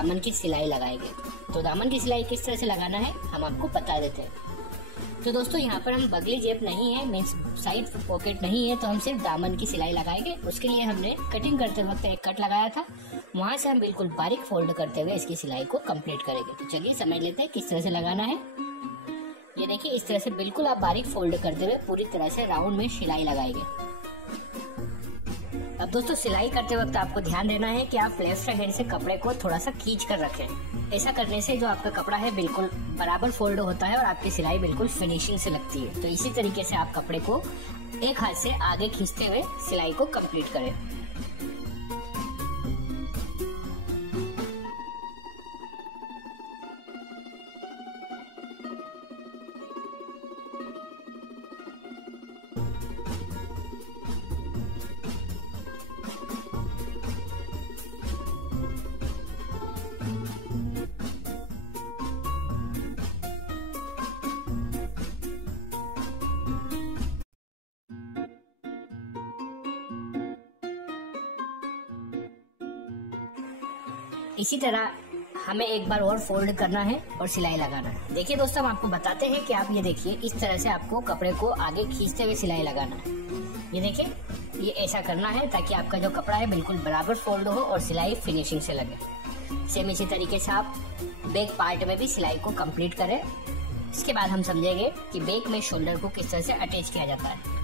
दामन की सिलाई लगाएंगे। तो दामन की सिलाई किस तरह से लगाना है हम आपको बता देते हैं। तो दोस्तों यहाँ पर हम बगली जेब नहीं है, मीन्स साइड पॉकेट नहीं है, तो हम सिर्फ दामन की सिलाई लगाएंगे। उसके लिए हमने कटिंग करते वक्त एक कट लगाया था, वहां से हम बिल्कुल बारीक फोल्ड करते हुए इसकी सिलाई को कंप्लीट करेंगे। तो चलिए समझ लेते हैं किस तरह से लगाना है। ये देखिए इस तरह से बिल्कुल आप बारीक फोल्ड करते हुए पूरी तरह से राउंड में सिलाई लगाएंगे। अब दोस्तों सिलाई करते वक्त आपको ध्यान देना है कि आप लेफ्ट हैंड से कपड़े को थोड़ा सा खींच कर रखें। ऐसा करने से जो आपका कपड़ा है बिल्कुल बराबर फोल्ड होता है और आपकी सिलाई बिल्कुल फिनिशिंग से लगती है। तो इसी तरीके से आप कपड़े को एक हाथ से आगे खींचते हुए सिलाई को कंप्लीट करें। इसी तरह हमें एक बार और फोल्ड करना है और सिलाई लगाना है। देखिए दोस्तों हम आपको बताते हैं कि आप ये देखिए इस तरह से आपको कपड़े को आगे खींचते हुए सिलाई लगाना है। ये देखिए ये ऐसा करना है ताकि आपका जो कपड़ा है बिल्कुल बराबर फोल्ड हो और सिलाई फिनिशिंग से लगे। सेम इसी तरीके से आप बैक पार्ट में भी सिलाई को कंप्लीट करें। इसके बाद हम समझेंगे कि बैक में शोल्डर को किस तरह से अटैच किया जाता है।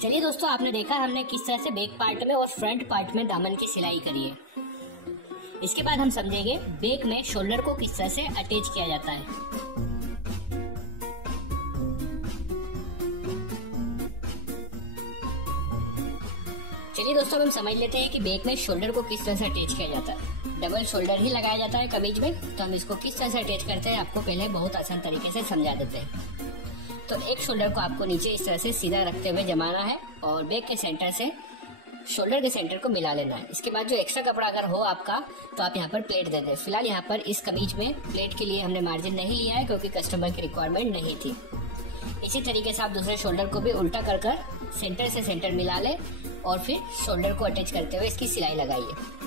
चलिए दोस्तों आपने देखा हमने किस तरह से बैक पार्ट में और फ्रंट पार्ट में दामन की सिलाई करी है। इसके बाद हम समझेंगे बैक में शोल्डर को किस तरह से अटैच किया जाता है। चलिए दोस्तों हम समझ लेते हैं कि बैक में शोल्डर को किस तरह से अटैच किया जाता है। डबल शोल्डर ही लगाया जाता है कमीज में, तो हम इसको किस तरह से अटैच करते हैं आपको पहले बहुत आसान तरीके से समझा देते हैं। तो एक शोल्डर को आपको नीचे इस तरह से सीधा रखते हुए जमाना है और बैक के सेंटर से शोल्डर के सेंटर को मिला लेना है। इसके बाद जो एक्स्ट्रा कपड़ा अगर हो आपका तो आप यहाँ पर प्लेट दे दें। फिलहाल यहाँ पर इस कमीज में प्लेट के लिए हमने मार्जिन नहीं लिया है क्योंकि कस्टमर की रिक्वायरमेंट नहीं थी। इसी तरीके से आप दूसरे शोल्डर को भी उल्टा कर कर सेंटर से सेंटर मिला ले और फिर शोल्डर को अटैच करते हुए इसकी सिलाई लगाइए।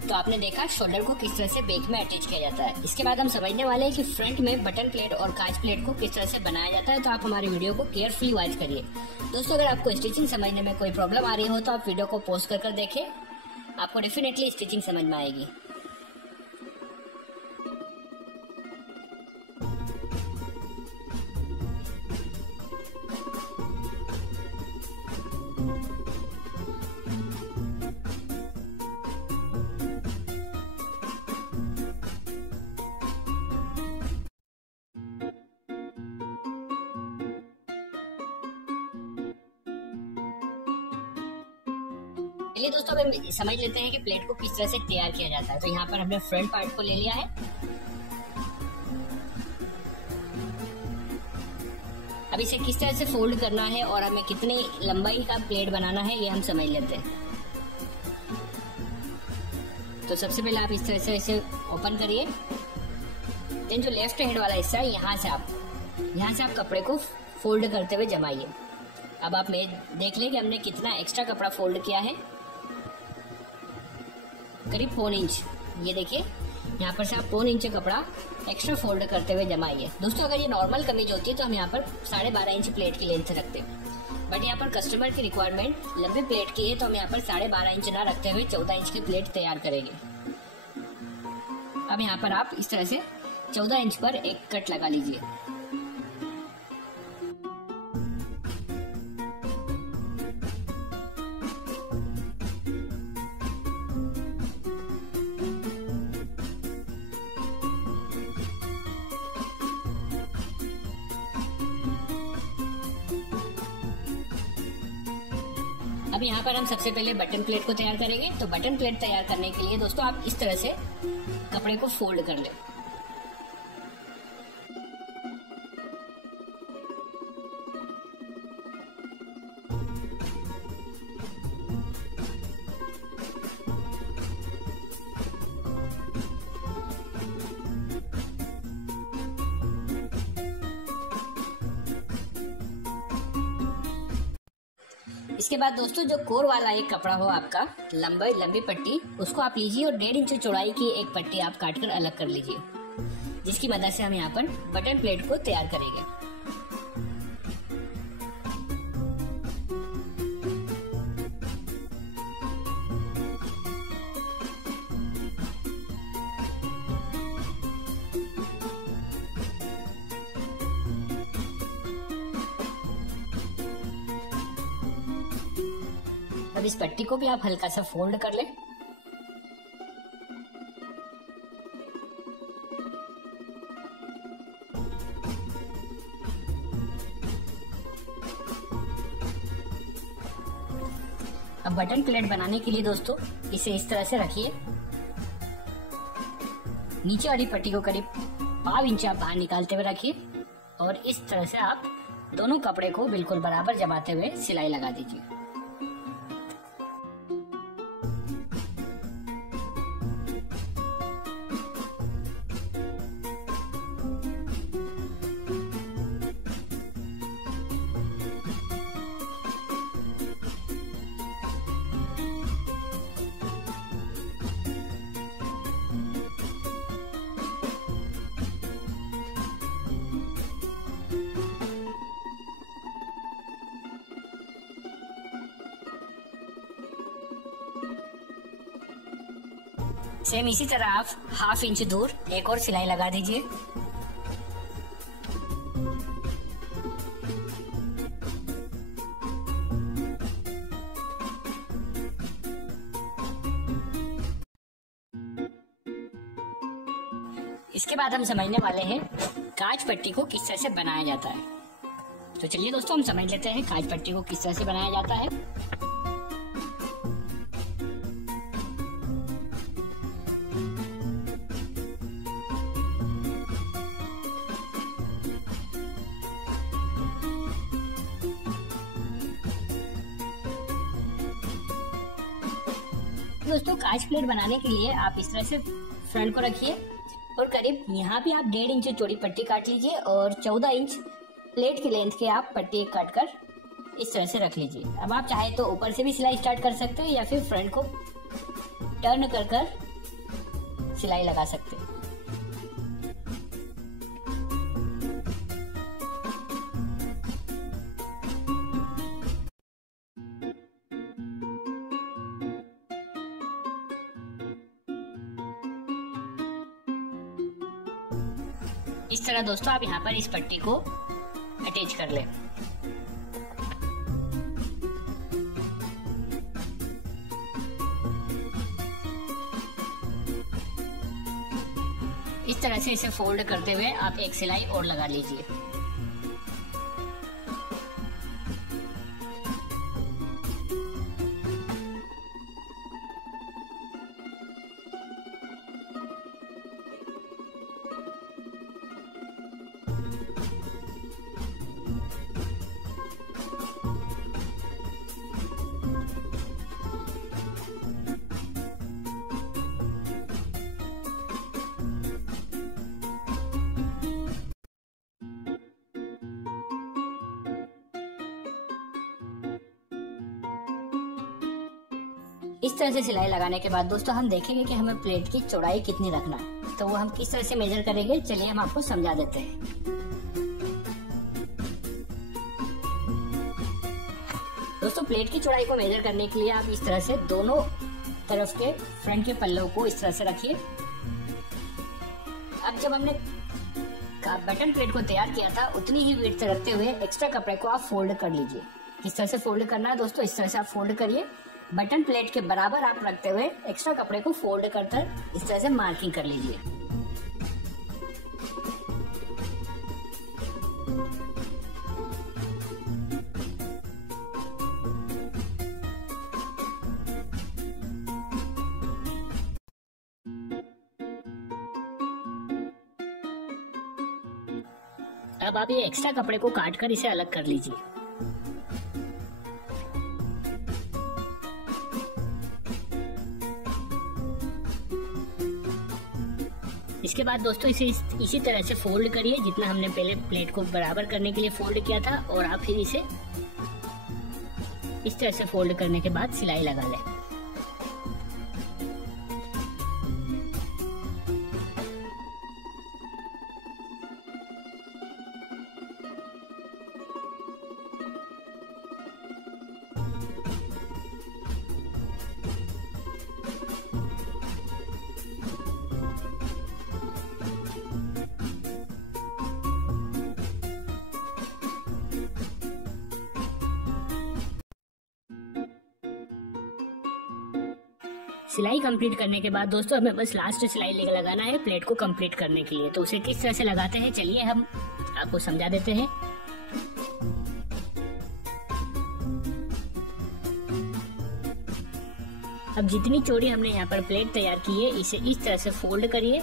तो आपने देखा शोल्डर को किस तरह से बैक में अटैच किया जाता है। इसके बाद हम समझने वाले हैं कि फ्रंट में बटन प्लेट और कांच प्लेट को किस तरह से बनाया जाता है। तो आप हमारे वीडियो को केयरफुली वॉच करिए। दोस्तों अगर आपको स्टिचिंग समझने में कोई प्रॉब्लम आ रही हो तो आप वीडियो को पॉज कर देखें, आपको डेफिनेटली स्टिचिंग समझ में आएगी। चलिए दोस्तों, अब हम समझ लेते हैं कि प्लेट को किस तरह से तैयार किया जाता है। तो यहाँ पर हमने फ्रंट पार्ट को ले लिया है। अब इसे किस तरह से फोल्ड करना है और हमें कितनी लंबाई का प्लेट बनाना है ये हम समझ लेते हैं। तो सबसे पहले आप इस तरह से इसे ओपन करिए। देन जो लेफ्ट हैंड वाला हिस्सा है यहाँ से आप कपड़े को फोल्ड करते हुए जमाइए। अब आप देख लें कि हमने कितना एक्स्ट्रा कपड़ा फोल्ड किया है, करीब 4 इंच। ये देखिए, यहाँ पर से आप 4 इंच कपड़ा एक्स्ट्रा फोल्ड करते हुए जमाइए। दोस्तों, अगर ये नॉर्मल कमीज होती है तो हम यहाँ पर 12.5 इंच प्लेट की लेंथ रखते हैं, बट यहाँ पर कस्टमर की रिक्वायरमेंट लंबे प्लेट की है तो हम यहाँ पर 12.5 इंच ना रखते हुए 14 इंच की प्लेट तैयार करेंगे। अब यहाँ पर आप इस तरह से 14 इंच पर एक कट लगा लीजिए। अब यहाँ पर हम सबसे पहले बटन प्लेट को तैयार करेंगे। तो बटन प्लेट तैयार करने के लिए दोस्तों आप इस तरह से कपड़े को फोल्ड कर लें। इसके बाद दोस्तों जो कोर वाला एक कपड़ा हो आपका, लंबी पट्टी, उसको आप लीजिए और 1.5 इंच चौड़ाई की एक पट्टी आप काटकर अलग कर लीजिए, जिसकी मदद से हम यहाँ पर बटन प्लेट को तैयार करेंगे। अब इस पट्टी को भी आप हल्का सा फोल्ड कर लें। अब बटन प्लेट बनाने के लिए दोस्तों इसे इस तरह से रखिए। नीचे वाली पट्टी को करीब 5 इंच आप बाहर निकालते हुए रखिए और इस तरह से आप दोनों कपड़े को बिल्कुल बराबर जमाते हुए सिलाई लगा दीजिए। सेम इसी तरह आप 1/2 इंच दूर एक और सिलाई लगा दीजिए। इसके बाद हम समझने वाले हैं काज पट्टी को किस तरह से बनाया जाता है। तो चलिए दोस्तों हम समझ लेते हैं काज पट्टी को किस तरह से बनाया जाता है। दोस्तों काज प्लेट बनाने के लिए आप इस तरह से फ्रंट को रखिए और करीब यहाँ भी आप 1.5 इंच चौड़ी पट्टी काट लीजिए और 14 इंच प्लेट की लेंथ के आप पट्टी काट कर इस तरह से रख लीजिए। अब आप चाहे तो ऊपर से भी सिलाई स्टार्ट कर सकते हैं या फिर फ्रंट को टर्न कर सिलाई लगा सकते हैं। इस तरह दोस्तों आप यहाँ पर इस पट्टी को अटैच कर लें। इस तरह से इसे फोल्ड करते हुए आप एक सिलाई और लगा लीजिए। इस तरह से सिलाई लगाने के बाद दोस्तों हम देखेंगे कि हमें प्लेट की चौड़ाई कितनी रखना है, तो वो हम किस तरह से मेजर करेंगे, चलिए हम आपको समझा देते हैं। दोस्तों प्लेट की चौड़ाई को मेजर करने के लिए आप इस तरह से दोनों तरफ के फ्रंट के पल्लों को इस तरह से रखिए। अब जब हमने बटन प्लेट को तैयार किया था उतनी ही विड्थ रखते हुए एक्स्ट्रा कपड़े को आप फोल्ड कर लीजिए। किस तरह से फोल्ड करना है दोस्तों, इस तरह से आप फोल्ड करिए। बटन प्लेट के बराबर आप रखते हुए एक्स्ट्रा कपड़े को फोल्ड कर इस तरह से मार्किंग कर लीजिए। अब आप ये एक्स्ट्रा कपड़े को काट कर इसे अलग कर लीजिए। इसके बाद दोस्तों इसे इसी तरह से फोल्ड करिए जितना हमने पहले प्लेट को बराबर करने के लिए फोल्ड किया था, और आप फिर इसे इस तरह से फोल्ड करने के बाद सिलाई लगा लें। सिलाई कंप्लीट करने के बाद दोस्तों हमें बस लास्ट सिलाई लगाना है प्लेट को कंप्लीट करने के लिए। तो उसे किस तरह से लगाते हैं चलिए हम आपको समझा देते हैं। अब जितनी चौड़ी हमने यहाँ पर प्लेट तैयार की है इसे इस तरह से फोल्ड करिए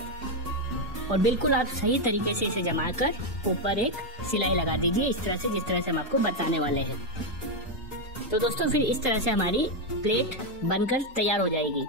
और बिल्कुल आप सही तरीके से इसे जमाकर ऊपर एक सिलाई लगा दीजिए, इस तरह से जिस तरह से हम आपको बताने वाले हैं। तो दोस्तों फिर इस तरह से हमारी प्लेट बनकर तैयार हो जाएगी।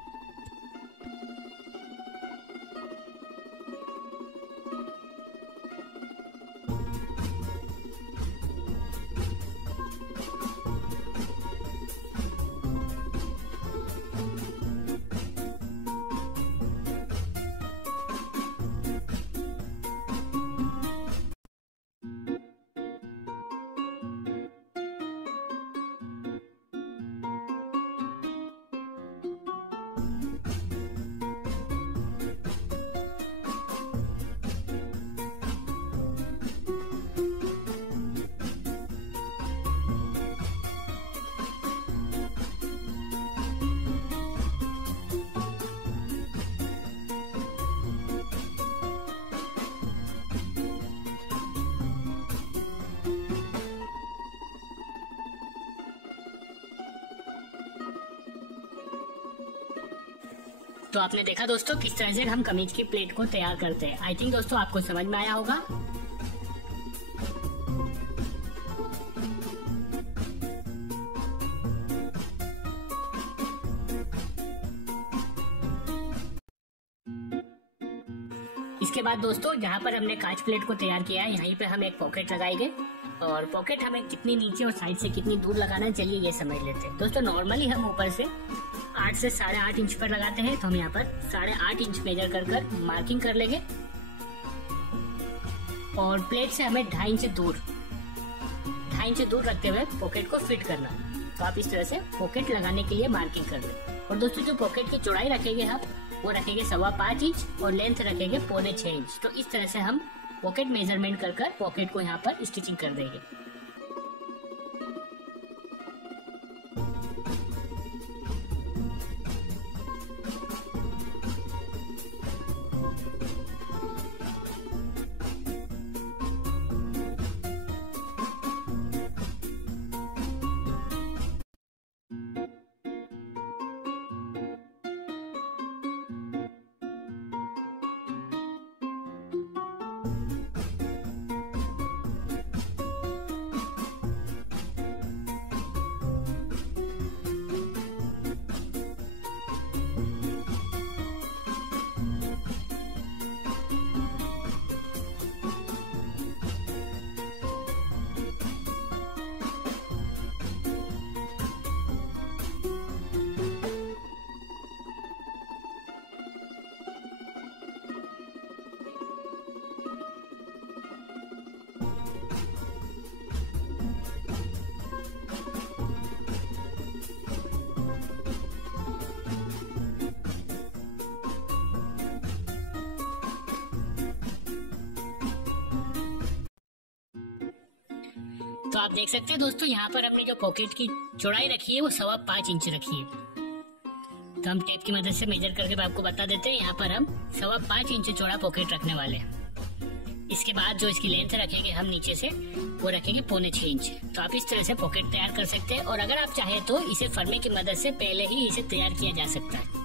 तो आपने देखा दोस्तों किस तरह से हम कमीज की प्लेट को तैयार करते हैं। आई थिंक दोस्तों आपको समझ में आया होगा। इसके बाद दोस्तों जहाँ पर हमने कांच प्लेट को तैयार किया है यहीं पे हम एक पॉकेट लगाएंगे, और पॉकेट हमें कितनी नीचे और साइड से कितनी दूर लगाना है चलिए ये समझ लेते हैं। दोस्तों नॉर्मली हम ऊपर से 8 से 8.5 इंच पर लगाते हैं, तो हम यहाँ पर 8.5 इंच मेजर कर मार्किंग कर लेंगे, और प्लेट से हमें 2.5 इंच दूर रखते हुए पॉकेट को फिट करना है। तो आप इस तरह से पॉकेट लगाने के लिए मार्किंग कर लें। और दोस्तों जो पॉकेट की चौड़ाई रखेंगे हम वो रखेंगे 5.25 इंच और लेंथ रखेंगे 4.25 इंच। तो इस तरह से हम पॉकेट मेजरमेंट कर पॉकेट को यहाँ पर स्टिचिंग कर देंगे। तो आप देख सकते हैं दोस्तों, यहाँ पर हमने जो पॉकेट की चौड़ाई रखी है वो 5.25 इंच रखी है। तो हम टेप की मदद से मेजर करके आपको बता देते हैं। यहाँ पर हम 5.25 इंच चौड़ा पॉकेट रखने वाले हैं। इसके बाद जो इसकी लेंथ रखेंगे हम नीचे से, वो रखेंगे 6.25 इंच। तो आप इस तरह से पॉकेट तैयार कर सकते हैं, और अगर आप चाहे तो इसे फरमे की मदद से पहले ही इसे तैयार किया जा सकता है।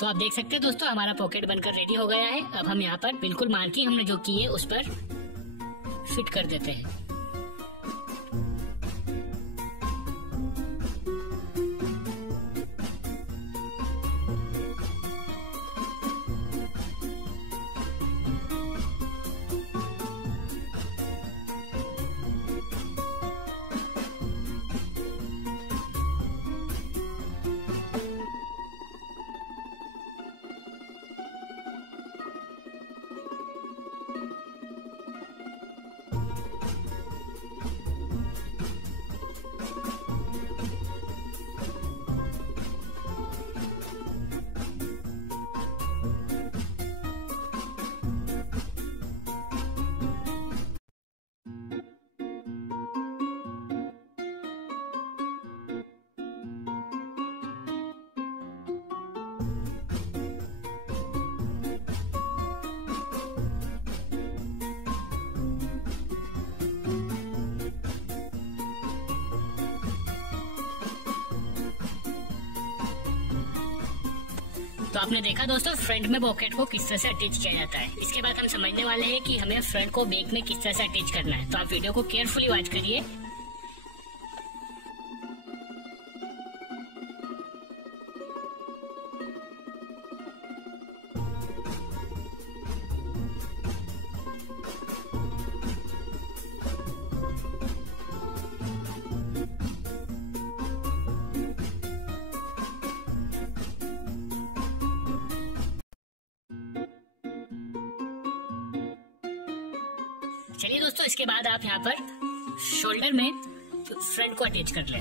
तो आप देख सकते हैं दोस्तों, हमारा पॉकेट बनकर रेडी हो गया है। अब हम यहाँ पर बिल्कुल मार्किंग हमने जो की है उस पर फिट कर देते हैं। तो आपने देखा दोस्तों, फ्रंट में पॉकेट को किस तरह से अटैच किया जाता है। इसके बाद हम समझने वाले हैं कि हमें फ्रंट को बैक में किस तरह से अटैच करना है। तो आप वीडियो को केयरफुली वॉच करिए। चलिए दोस्तों, इसके बाद आप यहाँ पर शोल्डर में फ्रंट को अटैच कर लें।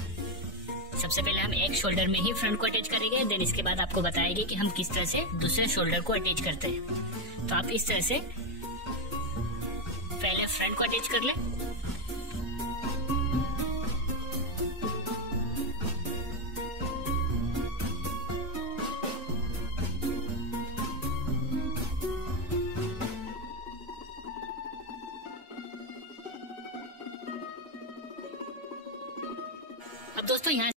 सबसे पहले हम एक शोल्डर में ही फ्रंट को अटैच करेंगे, देन इसके बाद आपको बताएंगे कि हम किस तरह से दूसरे शोल्डर को अटैच करते हैं। तो आप इस तरह से पहले फ्रंट को अटैच कर लें। अब दोस्तों यहाँ